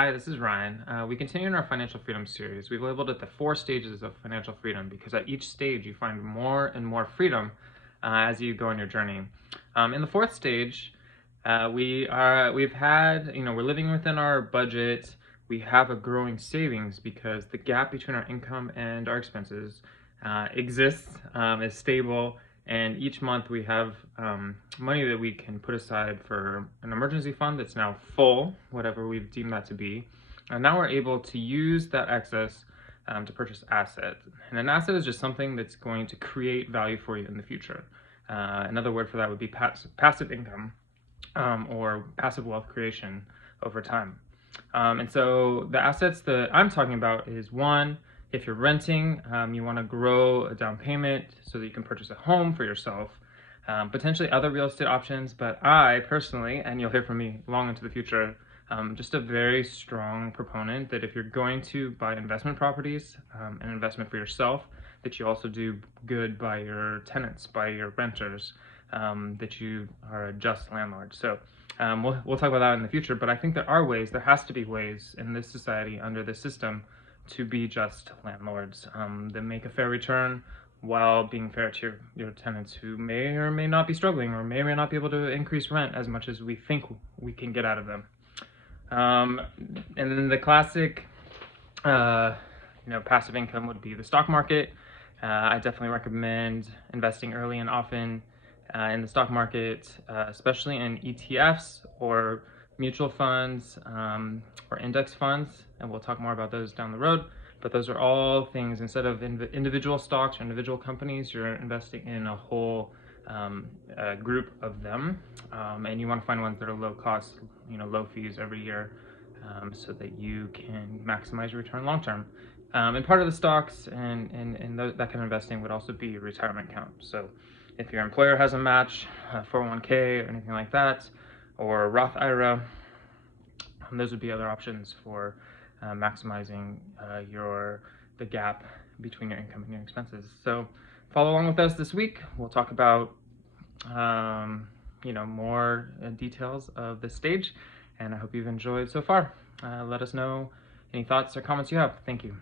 Hi, this is Ryan. We continue in our financial freedom series. We've labeled it the 4 stages of financial freedom because at each stage you find more and more freedom as you go on your journey. In the fourth stage, we've had, we're living within our budget. We have a growing savings because the gap between our income and our expenses exists, is stable, and each month we have money that we can put aside for an emergency fund that's now full, whatever we've deemed that to be. And now we're able to use that excess to purchase assets. And an asset is just something that's going to create value for you in the future. Another word for that would be passive income, or passive wealth creation over time. And so the assets that I'm talking about is, one, if you're renting, you want to grow a down payment so that you can purchase a home for yourself, potentially other real estate options. But I personally, and you'll hear from me long into the future, just a very strong proponent that if you're going to buy investment properties, an investment for yourself, that you also do good by your tenants, by your renters, that you are a just landlord. So we'll talk about that in the future, but I think there has to be ways in this society, under this system, to be just landlords that make a fair return while being fair to your tenants who may or may not be struggling, or may or may not be able to increase rent as much as we think we can get out of them. And then the classic passive income would be the stock market. I definitely recommend investing early and often in the stock market, especially in ETFs or mutual funds, or index funds, and we'll talk more about those down the road. But those are all things, instead of individual stocks or individual companies, you're investing in a whole group of them, and you want to find ones that are low cost, low fees every year, so that you can maximize your return long term. And part of the stocks and that kind of investing would also be your retirement account. So if your employer has a match, 401k or anything like that, or a Roth IRA, those would be other options for maximizing the gap between your income and your expenses. So follow along with us this week. We'll talk about more details of this stage, and I hope you've enjoyed so far. Let us know any thoughts or comments you have. Thank you.